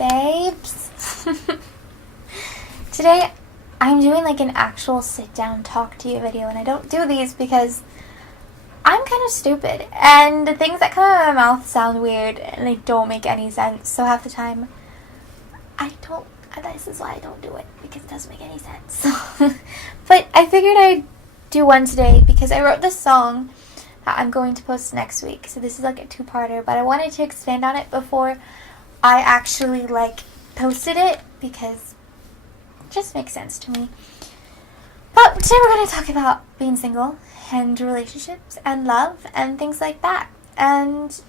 babes. Today I'm doing like an actual sit down talk to you video, and I don't do these because I'm kind of stupid and the things that come out of my mouth sound weird and they don't make any sense. So half the time this is why I don't do it, because it doesn't make any sense. But I figured I'd do one today because I wrote this song that I'm going to post next week. So this is like a two-parter, but I wanted to expand on it before I actually like posted it because it just makes sense to me. But today we're going to talk about being single and relationships and love and things like that, and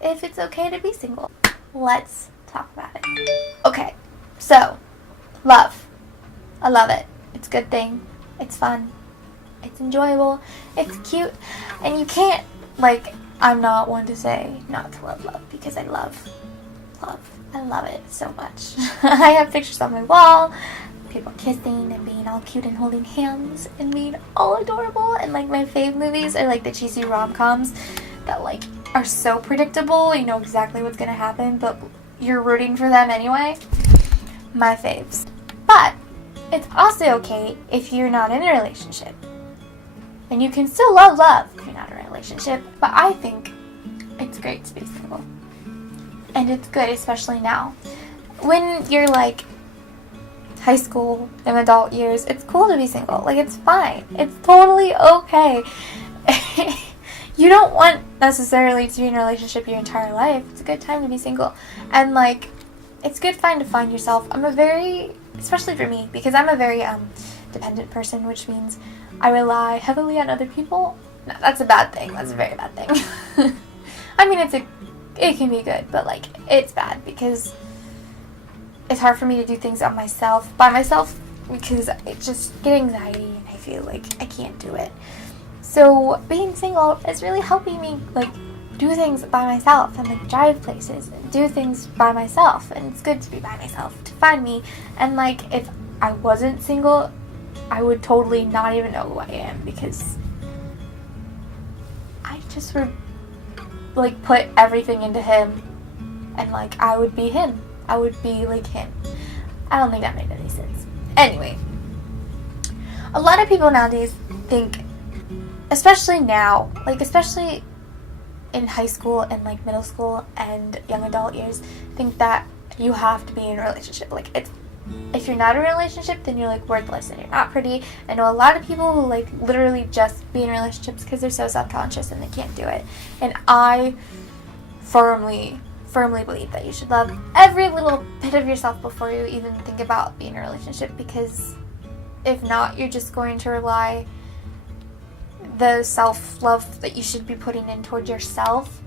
if it's okay to be single. Let's talk about it. Okay, so love. I love it. It's a good thing. It's fun. It's enjoyable. It's cute. And you can't, like, I'm not one to say not to love love, because I love love. I love it so much. I have pictures on my wall, people kissing and being all cute and holding hands and being all adorable. And like my fave movies are like the cheesy rom-coms that like are so predictable. You know exactly what's gonna happen, but you're rooting for them anyway. My faves. But it's also okay if you're not in a relationship. And you can still love love if you're not in a relationship. But I think it's great to be single. And it's good, especially now. When you're like high school and adult years, it's cool to be single. Like, it's fine. It's totally okay. You don't want necessarily to be in a relationship your entire life. It's a good time to be single. And like, it's good fun to find yourself. Especially for me, because I'm a very dependent person, which means I rely heavily on other people. No, that's a bad thing. That's a very bad thing. I mean, it can be good, but like, it's bad because it's hard for me to do things by myself, because I just get anxiety and I feel like I can't do it. So being single is really helping me like do things by myself and like drive places and do things by myself. And it's good to be by myself, to find me. And like, if I wasn't single, I would totally not even know who I am, because I just would like put everything into him, and like I would be him. I would be like him. I don't think that made any sense. Anyway, a lot of people nowadays think, especially now, like especially in high school and like middle school and young adult years, think that you have to be in a relationship. Like, if you're not in a relationship, then you're like worthless and you're not pretty. I know a lot of people who like literally just be in relationships because they're so self-conscious and they can't do it. And I firmly believe that you should love every little bit of yourself before you even think about being in a relationship, because if not, you're just going to rely the self-love that you should be putting in towards yourself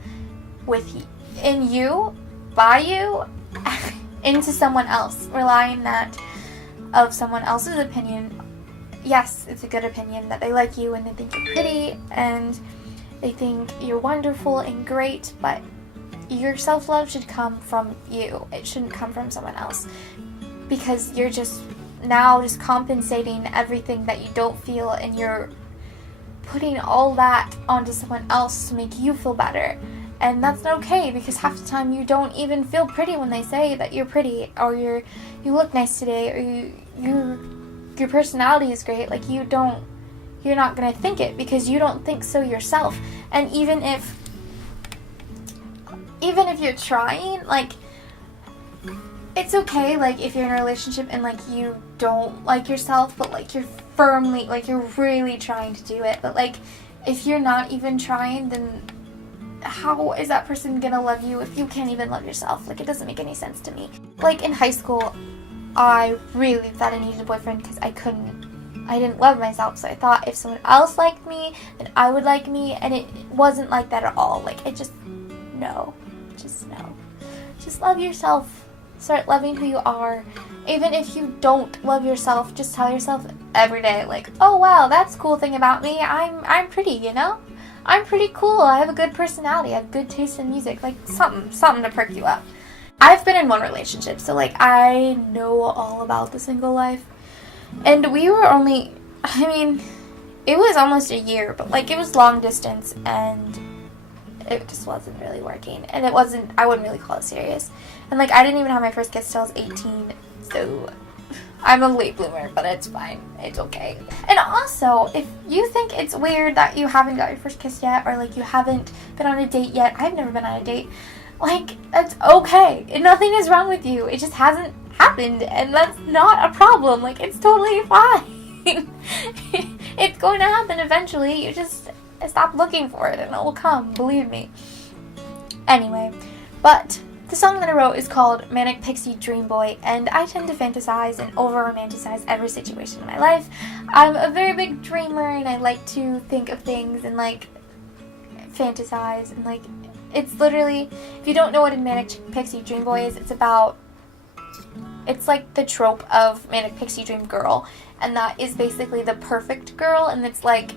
in you, by you, into someone else, relying that of someone else's opinion. Yes, it's a good opinion that they like you and they think you're pretty and they think you're wonderful and great, but your self-love should come from you. It shouldn't come from someone else, because you're just compensating everything that you don't feel, and you're putting all that onto someone else to make you feel better. And that's not okay, because half the time you don't even feel pretty when they say that you're pretty, or you look nice today, or your personality is great. Like, you're not gonna think it because you don't think so yourself. And even if you're trying, like, it's okay, like, if you're in a relationship and like you don't like yourself, but like you're really trying to do it. But like, if you're not even trying, then how is that person gonna love you if you can't even love yourself? Like, it doesn't make any sense to me. Like, in high school, I really thought I needed a boyfriend because I didn't love myself. So I thought if someone else liked me, then I would like me, and it wasn't like that at all. Like, no. Just love yourself. Start loving who you are. Even if you don't love yourself, just tell yourself every day, like, oh wow, that's a cool thing about me. I'm pretty, you know? I'm pretty cool. I have a good personality. I have good taste in music. Like, something to perk you up. I've been in one relationship, so like, I know all about the single life. And we were it was almost a year, but like, it was long distance, and it just wasn't really working. And I wouldn't really call it serious. And like, I didn't even have my first kiss till I was 18, so I'm a late bloomer, but it's fine. It's okay. And also, if you think it's weird that you haven't got your first kiss yet, or like you haven't been on a date yet, I've never been on a date, like, that's okay. Nothing is wrong with you. It just hasn't happened, and that's not a problem. Like, it's totally fine. It's going to happen eventually. You just stop looking for it, and it will come. Believe me. Anyway, but the song that I wrote is called Manic Pixie Dream Boy, and I tend to fantasize and over-romanticize every situation in my life. I'm a very big dreamer, and I like to think of things and, like, fantasize, and, like, it's literally, if you don't know what a Manic Pixie Dream Boy is, it's like the trope of Manic Pixie Dream Girl, and that is basically the perfect girl, and it's like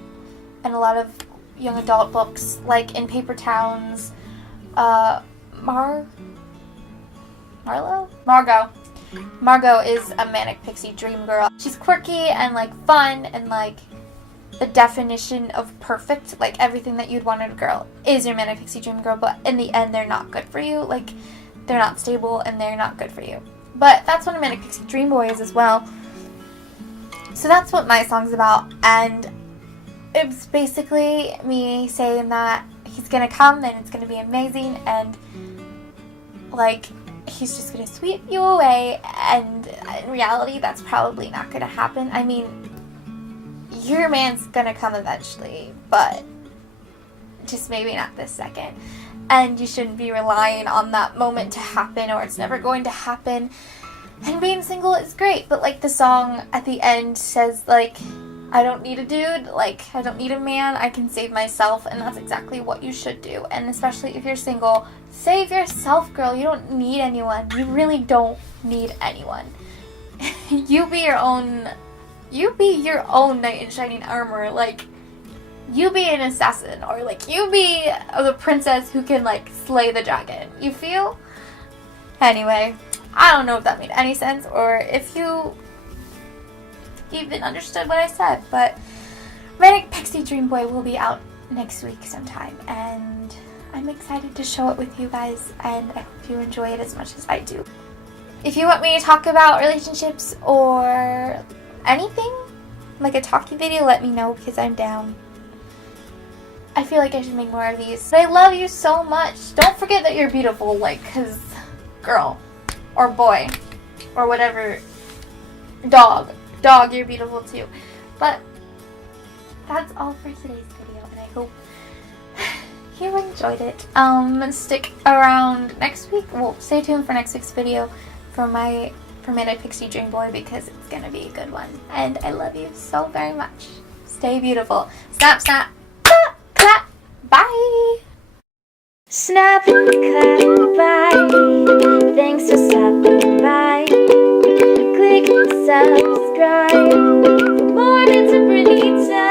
in a lot of young adult books, like in Paper Towns, Margot is a Manic Pixie Dream Girl. She's quirky and like fun and like the definition of perfect, like everything that you'd want in a girl is your Manic Pixie Dream Girl, but in the end they're not good for you. Like, they're not stable and they're not good for you. But that's what a Manic Pixie Dream Boy is as well. So that's what my song's about, and it's basically me saying that he's gonna come and it's gonna be amazing, and like, he's just gonna sweep you away, and in reality that's probably not gonna happen. I mean, your man's gonna come eventually, but just maybe not this second. And you shouldn't be relying on that moment to happen, or it's never going to happen. And being single is great, but like the song at the end says, like, I don't need a dude, like, I don't need a man, I can save myself, and that's exactly what you should do. And especially if you're single, save yourself, girl. You don't need anyone. You really don't need anyone. You be your own knight in shining armor. Like, you be an assassin, or like you be the princess who can like slay the dragon. You feel? Anyway, I don't know if that made any sense or if you even understood what I said, but Manic Pixie Dream Boy will be out next week sometime, and I'm excited to show it with you guys, and I hope you enjoy it as much as I do. If you want me to talk about relationships or anything, like a talking video, let me know, because I'm down. I feel like I should make more of these. But I love you so much. Don't forget that you're beautiful, like, because girl, or boy, or whatever, dog, you're beautiful too. But that's all for today's video, and I hope you enjoyed it. Stick around next week. Well, stay tuned for next week's video for Manic Pixie Dream Boy, because it's gonna be a good one. And I love you so very much. Stay beautiful. Snap, snap, clap, clap. Bye. Snap, clap, bye. Thanks for stopping by. Click subscribe for more bits of Brittany time.